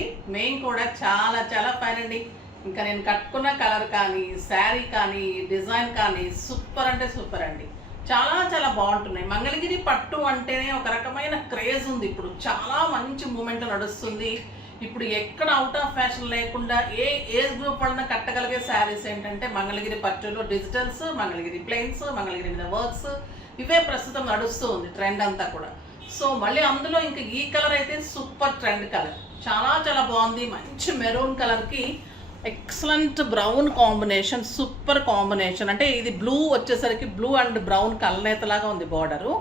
అండి. మేము కూడా చాలా చాలా ఫైన్ అండి. ఇంకా నేను కట్టుకున్న కలర్ కానీ, శారీ కానీ, డిజైన్ కానీ సూపర్ అంటే సూపర్ అండి. చాలా చాలా బాగుంటున్నాయి. మంగళగిరి పట్టు అంటేనే ఒక రకమైన క్రేజ్ ఉంది. ఇప్పుడు చాలా మంచి మూమెంట్ నడుస్తుంది. ఇప్పుడు ఎక్కడ అవుట్ ఆఫ్ ఫ్యాషన్ లేకుండా ఏ ఏజ్ గ్రూప్ వాళ్ళని కట్టగలిగే శారీస్ ఏంటంటే మంగళగిరి పట్టులో డిజిటల్స్, మంగళగిరి ప్లెయిన్స్, మంగళగిరి మీద వర్క్స్, ఇవే ప్రస్తుతం నడుస్తూ ఉంది ట్రెండ్ అంతా కూడా. సో మళ్ళీ అందులో ఇంకా ఈ కలర్ అయితే సూపర్ ట్రెండ్ కలర్, చాలా చాలా బాగుంది. మంచి మెరూన్ కలర్కి excellent brown combination, super combination. అంటే ఇది బ్లూ వచ్చేసరికి బ్లూ అండ్ బ్రౌన్ కలనేతలాగా ఉంది border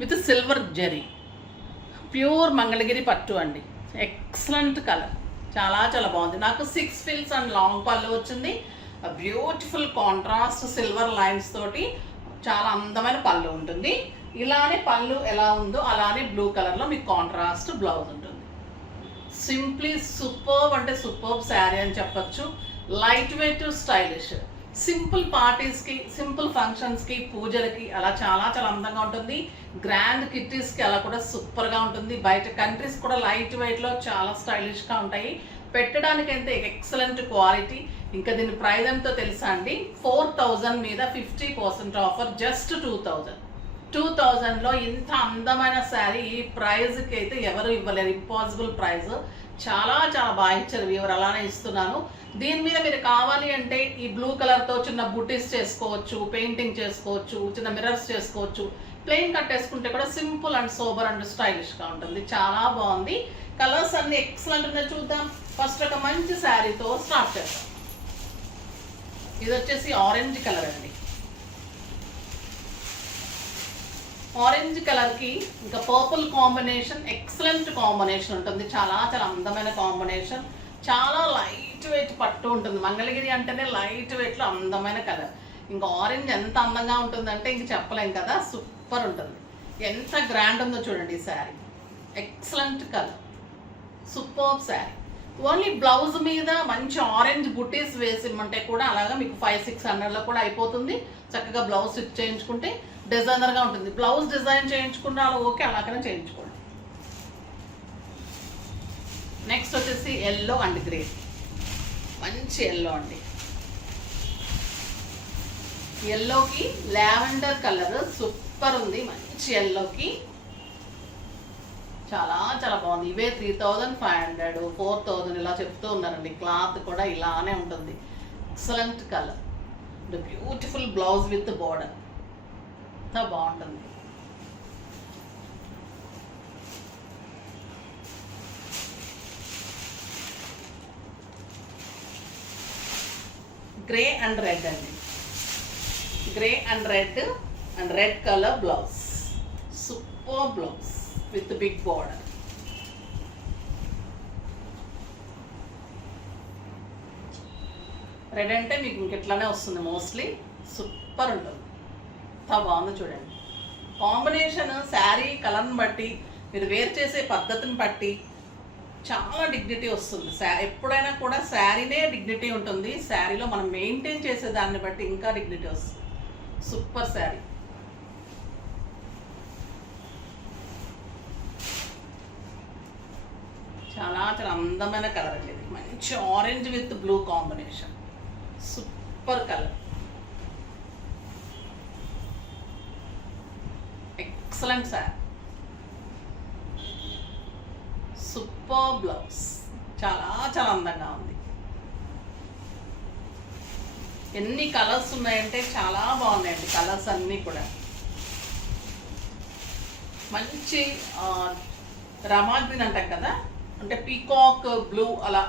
with silver zari. Pure Mangalagiri పట్టు అండి. ఎక్సలెంట్ కలర్, చాలా చాలా బాగుంది. నాకు 6 ఫిల్స్ అండ్ లాంగ్ పళ్ళు వచ్చింది. బ్యూటిఫుల్ కాంట్రాస్ట్ సిల్వర్ లైన్స్ తోటి చాలా అందమైన పళ్ళు ఉంటుంది. ఇలానే పళ్ళు ఎలా ఉందో అలానే బ్లూ కలర్లో మీకు కాంట్రాస్ట్ బ్లౌజ్ ఉంటుంది. సింప్లీ సూపర్బ్ అంటే సూపర్బ్ శారీ అని చెప్పచ్చు. లైట్ వెయిట్, స్టైలిష్, సింపుల్ పార్టీస్కి, సింపుల్ ఫంక్షన్స్కి, పూజలకి అలా చాలా చాలా అందంగా ఉంటుంది. గ్రాండ్ కిట్టీస్కి అలా కూడా సూపర్గా ఉంటుంది. బయట కంట్రీస్ కూడా లైట్ వెయిట్లో చాలా స్టైలిష్గా ఉంటాయి. పెట్టడానికి అయితే ఎక్సలెంట్ క్వాలిటీ. ఇంకా దీని ప్రైస్ ఎంతో తెలుసా అండి? 4000 మీద 50% ఆఫర్, జస్ట్ 2000లో ఇంత అందమైన శారీ ఈ ప్రైజ్కి అయితే ఎవరు ఇవ్వలేరు. Impossible prize. చాలా చాలా బాగా ఇచ్చారు వీవర్, అలానే ఇస్తున్నాను. దీని మీద మీరు కావాలి అంటే ఈ బ్లూ కలర్తో చిన్న బుటీస్ చేసుకోవచ్చు, పెయింటింగ్ చేసుకోవచ్చు, చిన్న మిర్రర్స్ చేసుకోవచ్చు. ప్లెయిన్ కట్టేసుకుంటే కూడా సింపుల్ అండ్ సోబర్ అండ్ స్టైలిష్గా ఉంటుంది. చాలా బాగుంది. కలర్స్ అన్ని ఎక్సలెంట్ ఉన్నాయి. చూద్దాం. ఫస్ట్ ఒక మంచి శారీతో స్టార్ట్ చేద్దాం. ఇది వచ్చేసి ఆరెంజ్ కలర్ అండి. ఆరెంజ్ కలర్కి ఇంకా పర్పుల్ కాంబినేషన్, ఎక్సలెంట్ కాంబినేషన్ ఉంటుంది. చాలా చాలా అందమైన కాంబినేషన్. చాలా లైట్ వెయిట్ పట్టు ఉంటుంది. మంగళగిరి అంటేనే లైట్ వెయిట్లో అందమైన కలర్. ఇంకా ఆరెంజ్ ఎంత అందంగా ఉంటుందంటే ఇంక చెప్పలేం కదా, సూపర్ ఉంటుంది. ఎంత గ్రాండ్ ఉందో చూడండి ఈ sari. Excellent colour, super sari. Only blouse మీద మంచి ఆరెంజ్ బుటీస్ వేసిమ్మంటే కూడా అలాగా మీకు 500-600లో కూడా అయిపోతుంది. చక్కగా బ్లౌజ్ స్టిచ్ చేయించుకుంటే డిజైనర్గా ఉంటుంది. బ్లౌజ్ డిజైన్ చేయించుకున్నా ఓకే, అలాగనే చేయించుకోండి. నెక్స్ట్ వచ్చేసి ఎల్లో అండ్ గ్రే. మంచి ఎల్లో అండి. ఎల్లోకి లావెండర్ కలర్ సూపర్ ఉంది. మంచి ఎల్లోకి చాలా చాలా బాగుంది. ఇవే 3500, 4000 ఇలా చెప్తూ ఉన్నారండి. క్లాత్ కూడా ఇలానే ఉంటుంది. Excellent colour, beautiful blouse with border, ఎంత బాగుంటుంది. గ్రే అండ్ రెడ్ అండి. Grey and red colour blouse, super blouse with big border. Red అంటే మీకు ఇంకెట్లానే వస్తుంది మోస్ట్లీ. సూపర్ ఉంటుంది. ఎంత బాగుందో చూడండి. కాంబినేషన్ శారీ కలర్ని బట్టి, మీరు వేర్ చేసే పద్ధతిని బట్టి చాలా డిగ్నిటీ వస్తుంది. ఎప్పుడైనా కూడా శారీనే డిగ్నిటీ ఉంటుంది. శారీలో మనం మెయింటైన్ చేసే దాన్ని బట్టి ఇంకా డిగ్నిటీ వస్తుంది. సూపర్ శారీ. చాలా చాలా అందమైన కలర్ అండి ఇది. మంచి orange with blue combination, super colour, excellent sari, super blouse. చాలా చాలా అందంగా ఉంది. ఎన్ని కలర్స్ ఉన్నాయంటే చాలా బాగున్నాయండి కలర్స్ అన్నీ కూడా. మంచి రమా గ్రీన్ అంటాం కదా, అంటే పీకాక్ బ్లూ అలా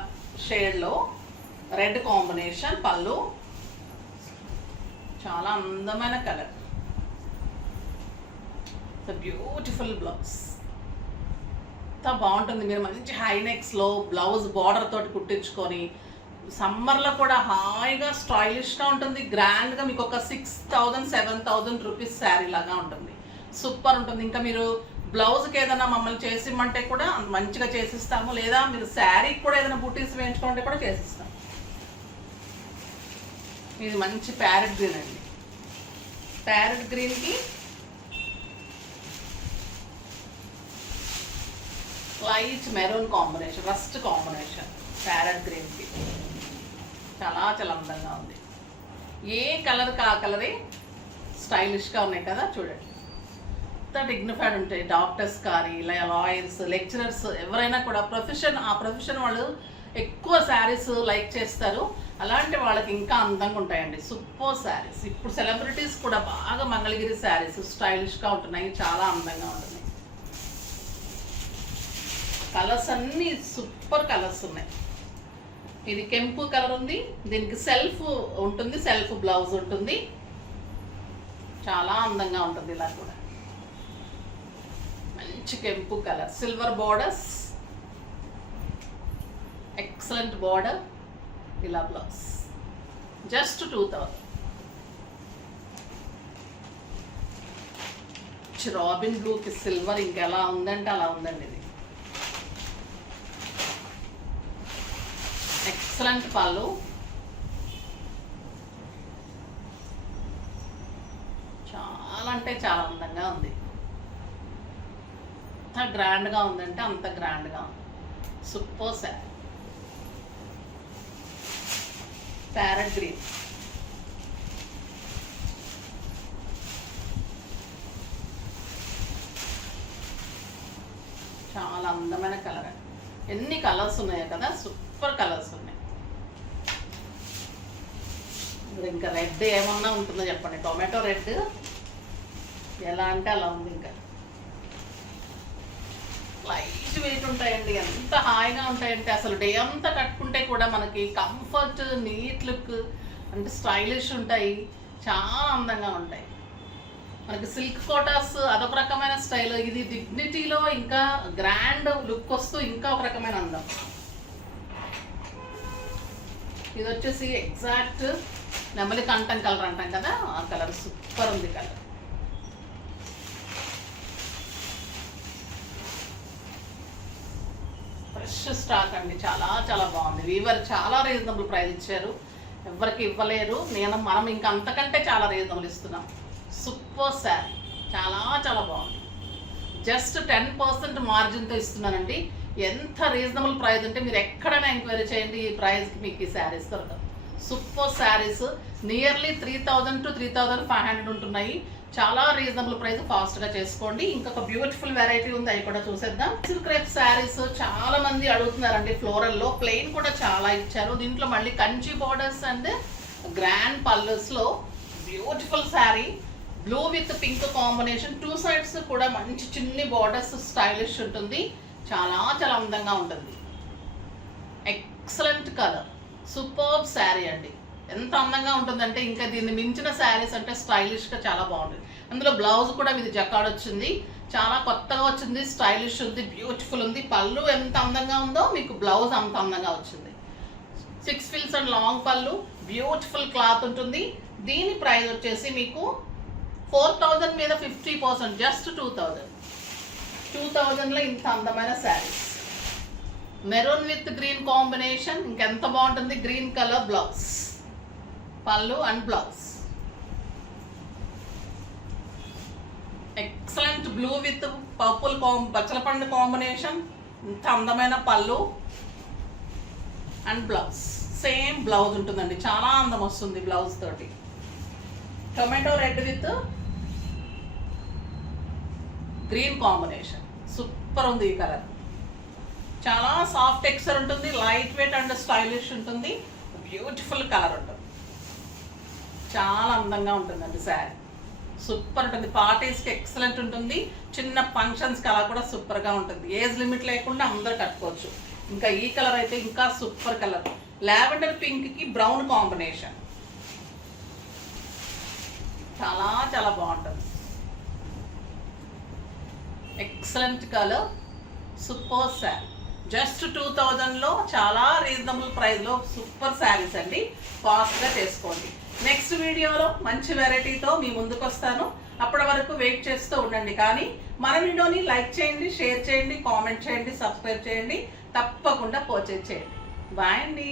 షేడ్లో రెడ్ కాంబినేషన్ పళ్ళు. చాలా అందమైన కలర్, బ్యూటిఫుల్ బ్లౌజ్, ఎంత బాగుంటుంది. మీరు మంచి హైనెక్స్లో బ్లౌజ్ బార్డర్ తోటి కుట్టించుకొని సమ్మర్లో కూడా హాయిగా స్టైలిష్గా ఉంటుంది. గ్రాండ్గా మీకు ఒక 6000-7000 రూపీస్ శారీ లాగా ఉంటుంది. సూపర్ ఉంటుంది. ఇంకా మీరు బ్లౌజ్కి ఏదైనా మమ్మల్ని చేసిమ్మంటే కూడా మంచిగా చేసిస్తాము. లేదా మీరు శారీకి కూడా ఏదైనా బూటీస్ వేయించుకుంటే కూడా చేసిస్తాం. ఇది మంచి ప్యారెట్ గ్రీన్ అండి. ప్యారెట్ గ్రీన్కి light maroon combination, rust combination, parrot గ్రీన్కి చాలా చాలా అందంగా ఉంది. ఏ కలర్కి ఆ కలరే స్టైలిష్గా ఉన్నాయి కదా చూడండి. ఎంత డిగ్నిఫైడ్ ఉంటాయి. డాక్టర్స్ కానీ లాయర్స్, లెక్చరర్స్ ఎవరైనా కూడా ఆ ప్రొఫెషన్ వాళ్ళు ఎక్కువ శారీస్ లైక్ చేస్తారు. అలాంటి వాళ్ళకి ఇంకా అందంగా ఉంటాయండి. సూపర్ శారీస్. ఇప్పుడు సెలబ్రిటీస్ కూడా బాగా మంగళగిరి శారీస్ స్టైలిష్గా ఉంటున్నాయి, చాలా అందంగా ఉంటున్నాయి. కలర్స్ అన్నీ సూపర్ కలర్స్ ఉన్నాయి. ఇది కెంపు కలర్ ఉంది, దీనికి సెల్ఫ్ ఉంటుంది, సెల్ఫ్ బ్లౌజ్ ఉంటుంది, చాలా అందంగా ఉంటుంది. ఇలా కూడా మంచి కెంపు colour, silver borders, excellent border, ఇలా బ్లౌజ్. జస్ట్ 2000. రాబిన్ బ్లూకి సిల్వర్ ఇంకెలా ఉందంటే అలా ఉందండి. ఇది ఎక్సలెంట్ పళ్ళు, చాలా అంటే చాలా అందంగా ఉంది. ఎంత గ్రాండ్గా ఉందంటే అంత గ్రాండ్గా ఉంది. సూపర్ శారీ. ప్యారెట్ గ్రీన్, చాలా అందమైన కలర్. ఎన్ని కలర్స్ ఉన్నాయో కదా, సూపర్ కలర్స్ ఉన్నాయి. ఇంకా రెడ్ ఏమన్నా ఉంటుందో చెప్పండి. టొమాటో రెడ్ ఎలా అంటే అలా ఉంది. ఇంకా లైట్ వెయిట్ ఉంటాయండి, ఎంత హాయిగా ఉంటాయంటే అసలు డే అంతా కట్టుకుంటే కూడా మనకి కంఫర్ట్, నీట్ లుక్ అంటే స్టైలిష్ ఉంటాయి, చాలా అందంగా ఉంటాయి. మనకి సిల్క్ కోటాస్ అదొక రకమైన స్టైల్, ఇది డిగ్నిటీలో ఇంకా గ్రాండ్ లుక్ వస్తూ ఇంకా ఒక రకమైన అందం. ఇది వచ్చేసి ఎగ్జాక్ట్ నెమలి కంఠం కలర్ అంటాం కదా, ఆ కలర్ సూపర్ ఉంది. కలర్ ఫ్రెష్ స్టాక్ అండి, చాలా చాలా బాగుంది. వీవర్ చాలా రీజనబుల్ ప్రైస్ ఇచ్చారు, ఎవరికి ఇవ్వలేరు. మనం ఇంకా అంతకంటే చాలా రీజనబుల్ ఇస్తున్నాం. సూపర్ శారీ, చాలా చాలా బాగుంది. జస్ట్ 10% మార్జిన్తో ఇస్తున్నానండి. ఎంత రీజనబుల్ ప్రైస్ అంటే మీరు ఎక్కడైనా ఎంక్వైరీ చేయండి, ఈ ప్రైస్కి మీకు ఈ శారీస్ దొరకదు. సూపర్ శారీస్ నియర్లీ 3000 to 3500 ఉంటున్నాయి. చాలా రీజనబుల్ ప్రైస్, ఫాస్ట్గా చేసుకోండి. ఇంకొక బ్యూటిఫుల్ వెరైటీ ఉంది, అవి కూడా చూసేద్దాం. సిల్క్ రేప్ శారీస్ చాలా మంది అడుగుతున్నారండి. ఫ్లోరల్లో ప్లెయిన్ కూడా చాలా ఇచ్చారు. దీంట్లో మళ్ళీ కంచి బోర్డర్స్ అండ్ గ్రాండ్ పల్లర్స్లో beautiful sari, blue with pink combination, 2 sides కూడా మంచి చిన్ని బోర్డర్స్, స్టైలిష్ ఉంటుంది, చాలా చాలా అందంగా ఉంటుంది. ఎక్సలెంట్ కలర్, సూపర్బ్ శారీ అండి. ఎంత అందంగా ఉంటుందంటే ఇంకా దీన్ని మించిన శారీస్ అంటే స్టైలిష్గా చాలా బాగుంటుంది. అందులో బ్లౌజ్ కూడా ఇది జకాడ్ వచ్చింది, చాలా కొత్తగా వచ్చింది, స్టైలిష్ ఉంది, బ్యూటిఫుల్ ఉంది. పళ్ళు ఎంత అందంగా ఉందో మీకు బ్లౌజ్ అంత అందంగా వచ్చింది. 6 frills అండ్ లాంగ్ పళ్ళు, బ్యూటిఫుల్ క్లాత్ ఉంటుంది. దీని ప్రైస్ వచ్చేసి మీకు 4000 మీద 50%, జస్ట్ 2000. 2000లో ఇంత అందమైన saris. Maroon with green combination, ఇంకెంత బాగుంటుంది. గ్రీన్ కలర్ బ్లౌజ్, పళ్ళు and blouse. Excellent blue with purple బచ్చలపండు కాంబినేషన్, ఇంత అందమైన పళ్ళు అండ్ బ్లౌజ్. సేమ్ బ్లౌజ్ ఉంటుందండి, చాలా అందం వస్తుంది బ్లౌజ్ తోటి. Tomato red with green combination, super ఉంది ఈ కలర్. చాలా సాఫ్ట్ టెక్స్చర్ ఉంటుంది, లైట్ వెయిట్ అండ్ స్టైలిష్ ఉంటుంది, బ్యూటిఫుల్ కలర్ ఉంటుంది, చాలా అందంగా ఉంటుందండి శారీ. సూపర్ ఉంటుంది, పార్టీస్కి ఎక్సలెంట్ ఉంటుంది, చిన్న ఫంక్షన్స్కి అలా కూడా సూపర్గా ఉంటుంది. ఏజ్ లిమిట్ లేకుండా అందరు కట్టుకోవచ్చు. ఇంకా ఈ కలర్ అయితే ఇంకా సూపర్ కలర్, లావెండర్ పింక్కి బ్రౌన్ కాంబినేషన్, చాలా చాలా బాగుంటుంది. Excellent colour, super sari. Just 2000లో చాలా రీజనబుల్ ప్రైస్లో సూపర్ శారీస్ అండి, ఫాస్ట్గా చేసుకోండి. నెక్స్ట్ వీడియోలో మంచి వెరైటీతో మీ ముందుకు వస్తాను. అప్పటి వరకు వెయిట్ చేస్తూ ఉండండి. కానీ మన వీడియోని లైక్ చేయండి, షేర్ చేయండి, కామెంట్ చేయండి, సబ్స్క్రైబ్ చేయండి, తప్పకుండా పర్చేజ్ చేయండి. బాయ్ అండి.